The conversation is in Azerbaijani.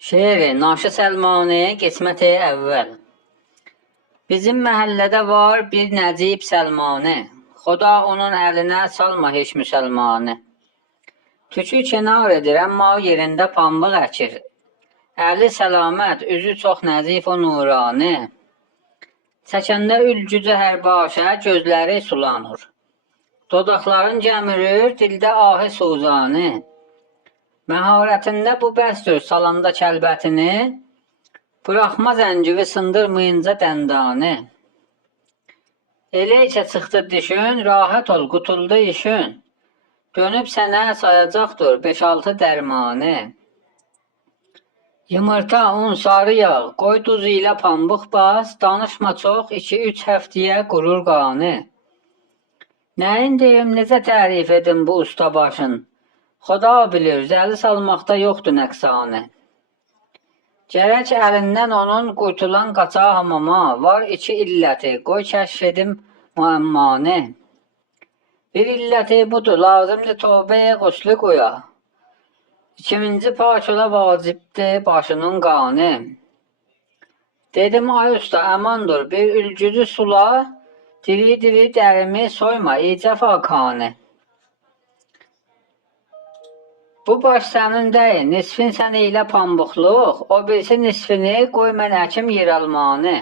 Şeiri Naşı Səlmani qismət-i əvvəl. Bizim məhəllədə var bir Nəcib Səlmani, Xuda onun əlinə salma heç müsəlmanı. Tükü kənar edir, amma yerində pambıq əkir. Əli səlamət, üzü çox nəzif o nurani. Çəkəndə ülgücə hər başa, gözləri sulanır. Dodaqların gəmirir, dildə ahı suzani. Məharətində bu bəsdir salanda kəlbətini, buraxma zəngivi sındırmayınca dəndani. Eləcə çıxdı dişün, rahat ol, qutuldu işin. Dönüb sənə sayacaqdır 5-6 dərmanı. Yumurta, un, sarı yağ, qoy duz ilə pambıq bas, danışma çox, 2-3 həftəyə qurur qanı. Nəyin deyim, necə tərif edim bu usta başın? Xuda bilir, zəli salmaqda yoxdur nəqsanı. Gərək əlindən onun qurtulan qaça hamama, var 2 illəti, qoy kəşf edim müəmmanı. Bir illəti budur, lazımdır tövbəyə quslu qoya. 2-ci pak ola vacibdir başının qanı. Dedim ay usta əmandır, bir ülgücü sula, diri-diri dərimi soyma, icə fakanı. Bu baş sənin deyil, nisfin sən eylə pambıqlıq, o birisi nisfini qoy mən əkim yer almanı.